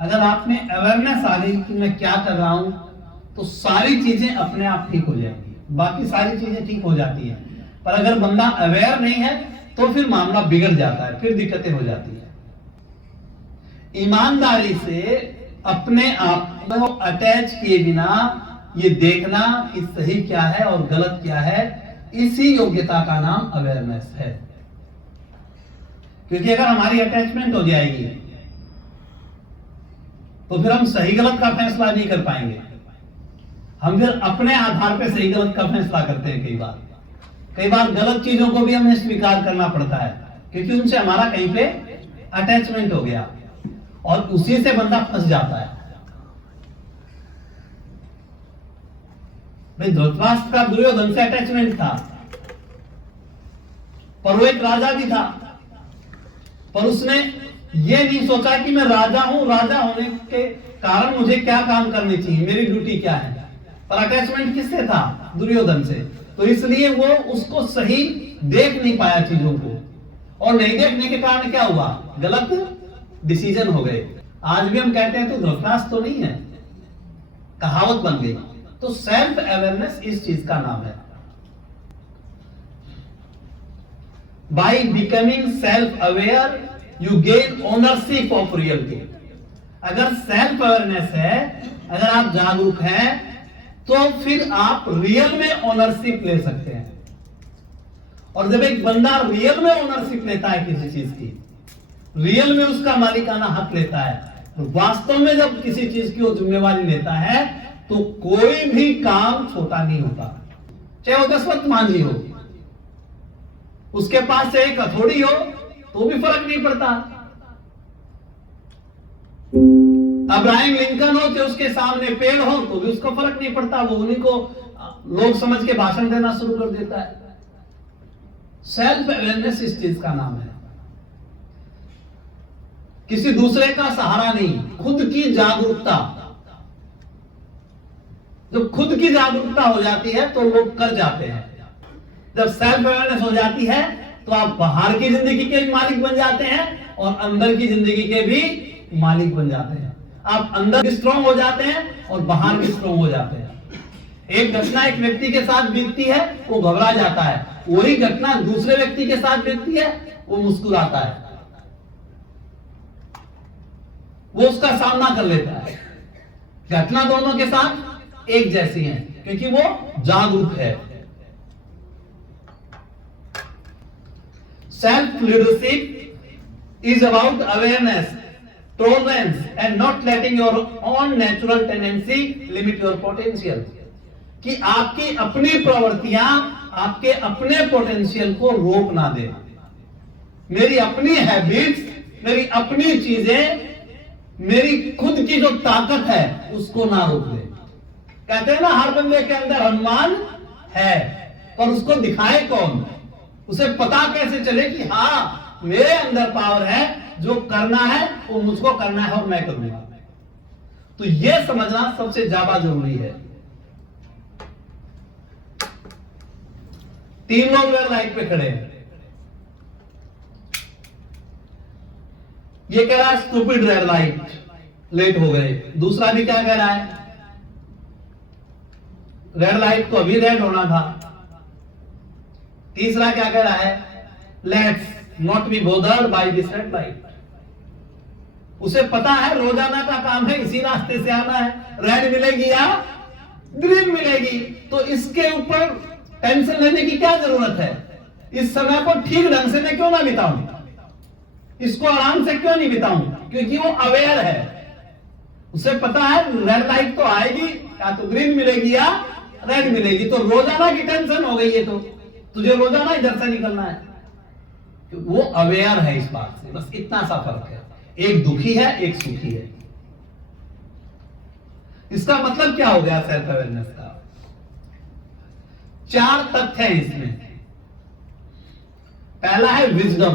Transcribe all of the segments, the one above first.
अगर आपने अवेयरनेस आ गई कि मैं क्या कर रहा हूं, तो सारी चीजें अपने आप ठीक हो जाएंगी, बाकी सारी चीजें ठीक हो जाती हैं। पर अगर बंदा अवेयर नहीं है तो फिर मामला बिगड़ जाता है, फिर दिक्कतें हो जाती है। ईमानदारी से अपने आप को अटैच किए बिना ये देखना कि सही क्या है और गलत क्या है, इसी योग्यता का नाम अवेयरनेस है। क्योंकि अगर हमारी अटैचमेंट हो जाएगी तो फिर हम सही गलत का फैसला नहीं कर पाएंगे। हम फिर अपने आधार पे सही गलत का फैसला करते हैं। कई बार गलत चीजों को भी हमें स्वीकार करना पड़ता है, क्योंकि उनसे हमारा कहीं पे अटैचमेंट हो गया और उसी से बंदा फंस जाता है। भाई धृतराष्ट्र का दुर्योधन से अटैचमेंट था, पर वो एक राजा भी था, पर उसने ये नहीं सोचा कि मैं राजा हूं, राजा होने के कारण मुझे क्या काम करनी चाहिए, मेरी ड्यूटी क्या है। पर अटैचमेंट किससे था? दुर्योधन से। तो इसलिए वो उसको सही देख नहीं पाया चीजों को, और नहीं देखने के कारण क्या हुआ? गलत डिसीजन हो गए। आज भी हम कहते हैं तो धृतराष्ट्र तो नहीं है, कहावत बन गई। तो सेल्फ अवेयरनेस इस चीज का नाम है। By becoming self aware you gain ownership of reality. अगर सेल्फ अवेयरनेस है, अगर आप जागरूक हैं, तो फिर आप रियल में ओनरशिप ले सकते हैं। और जब एक बंदा रियल में ओनरशिप लेता है किसी चीज की, रियल में उसका मालिकाना हक लेता है, तो वास्तव में जब किसी चीज की वो जिम्मेवारी लेता है, तो कोई भी काम छोटा नहीं होता। चाहे वो दशरथ मांझी हो, उसके पास से एक हथौड़ी हो तो भी फर्क नहीं पड़ता। अब्राहम लिंकन हो तो उसके सामने पेड़ हो तो भी उसको फर्क नहीं पड़ता, वो उन्हीं को लोग समझ के भाषण देना शुरू कर देता है। सेल्फ अवेयरनेस इस चीज का नाम है। किसी दूसरे का सहारा नहीं, खुद की जागरूकता। जब खुद की जागरूकता हो जाती है तो लोग कर जाते हैं। जब सेल्फ अवेयरनेस हो जाती है तो आप बाहर की जिंदगी के भी मालिक बन जाते हैं और अंदर की जिंदगी के भी मालिक बन जाते हैं। आप अंदर भी स्ट्रांग हो जाते हैं और बाहर भी स्ट्रांग हो जाते हैं। एक घटना एक व्यक्ति के साथ बीतती है, वो घबरा जाता है। वही घटना दूसरे व्यक्ति के साथ बीतती है, वो मुस्कुराता है, वो उसका सामना कर लेता है। घटना दोनों के साथ एक जैसी है, क्योंकि वो जागरूक है। Self leadership is about awareness, tolerance and not letting your own natural tendency limit your potential। कि आपकी अपनी प्रवृत्तियां आपके अपने पोटेंशियल को रोक ना दे। मेरी अपनी हैबिट्स, मेरी अपनी चीजें, मेरी खुद की जो ताकत है उसको ना रोक दे। कहते हैं ना, हर बंदे के अंदर हनुमान है, पर उसको दिखाए कौन? उसे पता कैसे चले कि हाँ मेरे अंदर पावर है, जो करना है वो मुझको करना है और मैं करूंगा। तो यह समझना सबसे ज्यादा जरूरी है। 3 लोग रेड लाइट पे खड़े हैं। ये कह रहा है स्टूपिड रेड लाइट, लेट हो गए। दूसरा भी क्या कह रहा है? रेड लाइट को अभी रेड होना था। तीसरा क्या कह रहा है? Let's not be bothered by this red light. उसे पता है रोजाना का काम है, इसी रास्ते से आना है, रेड मिलेगी या ग्रीन मिलेगी, तो इसके ऊपर टेंशन लेने की क्या जरूरत है? इस समय को ठीक ढंग से मैं क्यों ना बिताऊं, इसको आराम से क्यों नहीं बिताऊं? क्योंकि वो अवेयर है, उसे पता है रेड लाइट तो आएगी, या तो ग्रीन मिलेगी या रेड मिलेगी। तो रोजाना की टेंशन हो गई है, तो तुझे रोजाना इधर से निकलना है। तो वो अवेयर है इस बात से, बस इतना सा फर्क है। एक दुखी है, एक सुखी है। इसका मतलब क्या हो गया सेल्फ अवेयरनेस का? 4 तथ्य हैं इसमें। पहला है विजडम।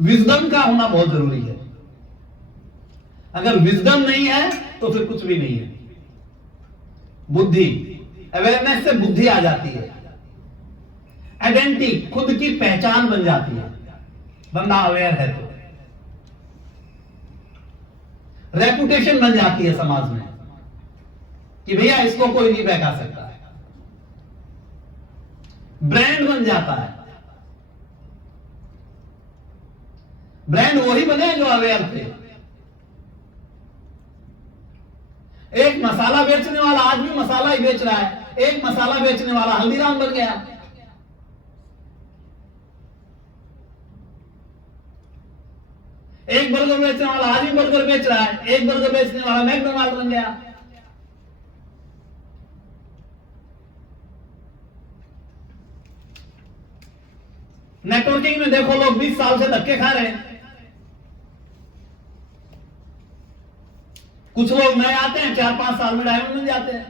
विजडम का होना बहुत जरूरी है। अगर विजडम नहीं है तो फिर कुछ भी नहीं है। बुद्धि, अवेयरनेस से बुद्धि आ जाती है। आइडेंटिटी, खुद की पहचान बन जाती है, बंदा अवेयर है तो। रेपुटेशन बन जाती है समाज में कि भैया इसको कोई नहीं बहका सकता है, ब्रांड बन जाता है। ब्रांड वही बने जो अवेयर थे। एक मसाला बेचने वाला आज भी मसाला ही बेच रहा है, एक मसाला बेचने वाला हल्दीराम बन गया। एक बर्गर बेचने वाला आज भी बर्गर बेच रहा है, एक बर्गर बेचने वाला मैकडोनाल्ड बन गया। नेटवर्किंग में देखो, लोग 20 साल से धक्के खा रहे हैं। कुछ लोग नए आते हैं, 4-5 साल में डायमंड बन जाते हैं।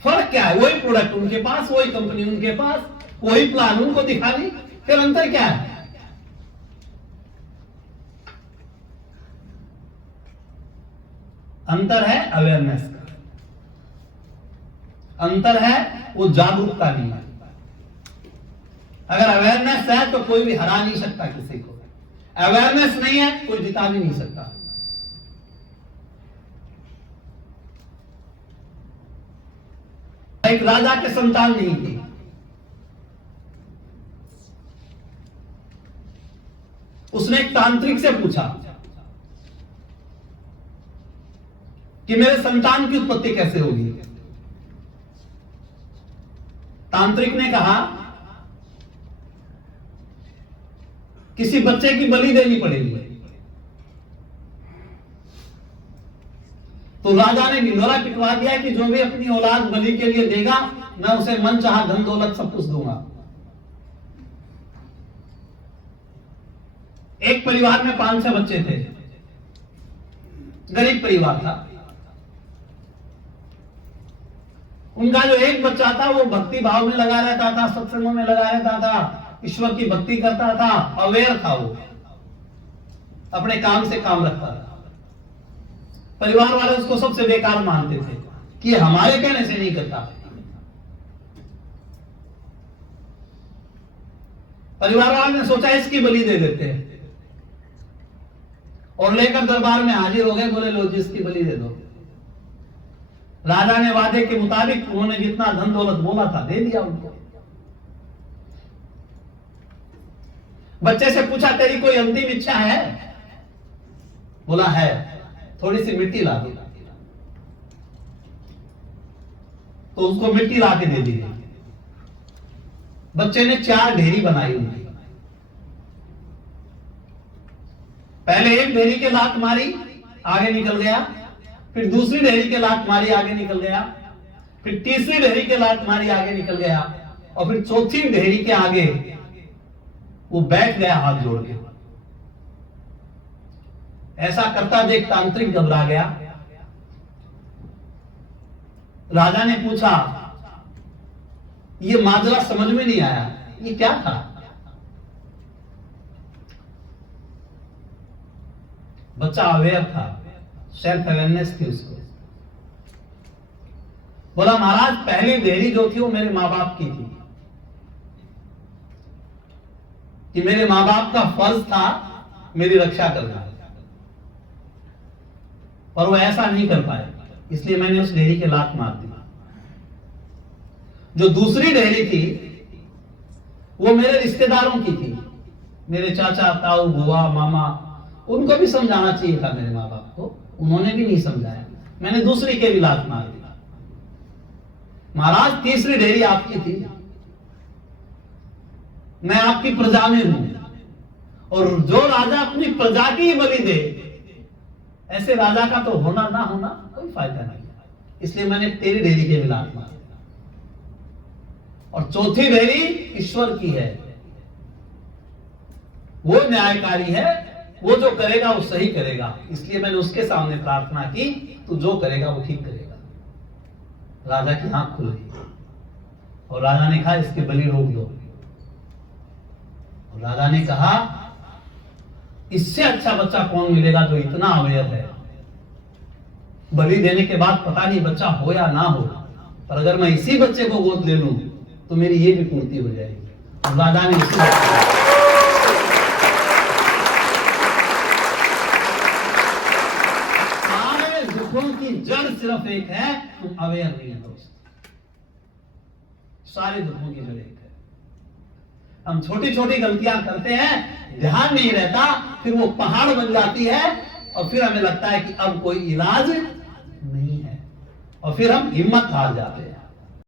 फर्क क्या है? वही प्रोडक्ट उनके पास, वही कंपनी उनके पास, वही प्लान उनको दिखा दी, फिर अंतर क्या है? अंतर है अवेयरनेस का, अंतर है वो जागरूकता नहीं है। अगर अवेयरनेस है तो कोई भी हरा नहीं सकता किसी को, अवेयरनेस नहीं है कोई जिता भी नहीं सकता। एक राजा के संतान नहीं थी, उसने एक तांत्रिक से पूछा कि मेरे संतान की उत्पत्ति कैसे होगी। तांत्रिक ने कहा किसी बच्चे की बलि देनी पड़ेगी। तो राजा ने ढिंढोरा पिटवा दिया कि जो भी अपनी औलाद बलि के लिए देगा, मैं उसे मन चाहा धन दौलत सब कुछ दूंगा। एक परिवार में 5-6 बच्चे थे, गरीब परिवार था। उनका जो एक बच्चा था वो भक्ति भाव में लगा रहता था, सत्संगों में लगा रहता था, ईश्वर की भक्ति करता था, अवेयर था, वो अपने काम से काम रखता था। परिवार वाले उसको सबसे बेकार मानते थे कि हमारे कहने से नहीं करता। परिवार वाले ने सोचा इसकी बलि दे देते हैं और लेकर दरबार में हाजिर हो गए। बोले लो जी इसकी बलि दे दो। राजा ने वादे के मुताबिक उन्होंने जितना धन दौलत बोला था दे दिया उनको। बच्चे से पूछा तेरी कोई अंतिम इच्छा है? बोला है, थोड़ी सी मिट्टी ला दो। तो उसको मिट्टी ला के दे दी। बच्चे ने 4 ढेरी बनाई उनकी। पहले एक ढेरी के लात मारी, आगे निकल गया, फिर दूसरी ढेरी के लात मारी, आगे निकल गया, फिर तीसरी ढेरी के लात मारी, आगे निकल गया, और फिर चौथी ढेरी के आगे वो बैठ गया हाथ जोड़ के। ऐसा करता देख तांत्रिक घबरा गया। राजा ने पूछा, ये माजरा समझ में नहीं आया, ये क्या था? बच्चा अवेयर था, सेल्फ अवेयरनेस थी उसको। बोला महाराज पहली ढेरी जो थी वो मेरे मां बाप की थी कि मेरे मां बाप का फर्ज था मेरी रक्षा करना, पर वो ऐसा नहीं कर पाए, इसलिए मैंने उस ढेरी के लात मार दी। जो दूसरी ढेरी थी वो मेरे रिश्तेदारों की थी, मेरे चाचा, ताऊ, बुआ, मामा, उनको भी समझाना चाहिए था मेरे माँ बाप को, उन्होंने भी नहीं समझाया, मैंने दूसरी के भी लात मार दी। महाराज तीसरी ढेरी आपकी थी, मैं आपकी प्रजा में हूं, और जो राजा अपनी प्रजा की ही बलि दे, ऐसे राजा का तो होना ना होना कोई फायदा नहीं, इसलिए मैंने तेरी ढेरी के भी लात मार दी। और चौथी ढेरी ईश्वर की है, वो न्यायकारी है, वो जो करेगा वो सही करेगा, इसलिए मैंने उसके सामने प्रार्थना की, तू जो करेगा वो ठीक करेगा। राजा की आंख खुल गई और राजा ने कहा इसकी बलि रोक दो। और राजा ने कहा इससे अच्छा बच्चा कौन मिलेगा जो इतना अवेयर है। बलि देने के बाद पता नहीं बच्चा हो या ना हो, पर अगर मैं इसी बच्चे को गोद ले लूं तो मेरी ये भी पूर्ति हो जाएगी। और राजा ने इसी जड़ सिर्फ एक है, तुम अवेयर नहीं है दोस्त। सारे दुखों की जड़ एक है। हम छोटी छोटी गलतियां करते हैं, ध्यान नहीं रहता, फिर वो पहाड़ बन जाती है और फिर हमें लगता है कि अब कोई इलाज नहीं है और फिर हम हिम्मत हार जाते हैं।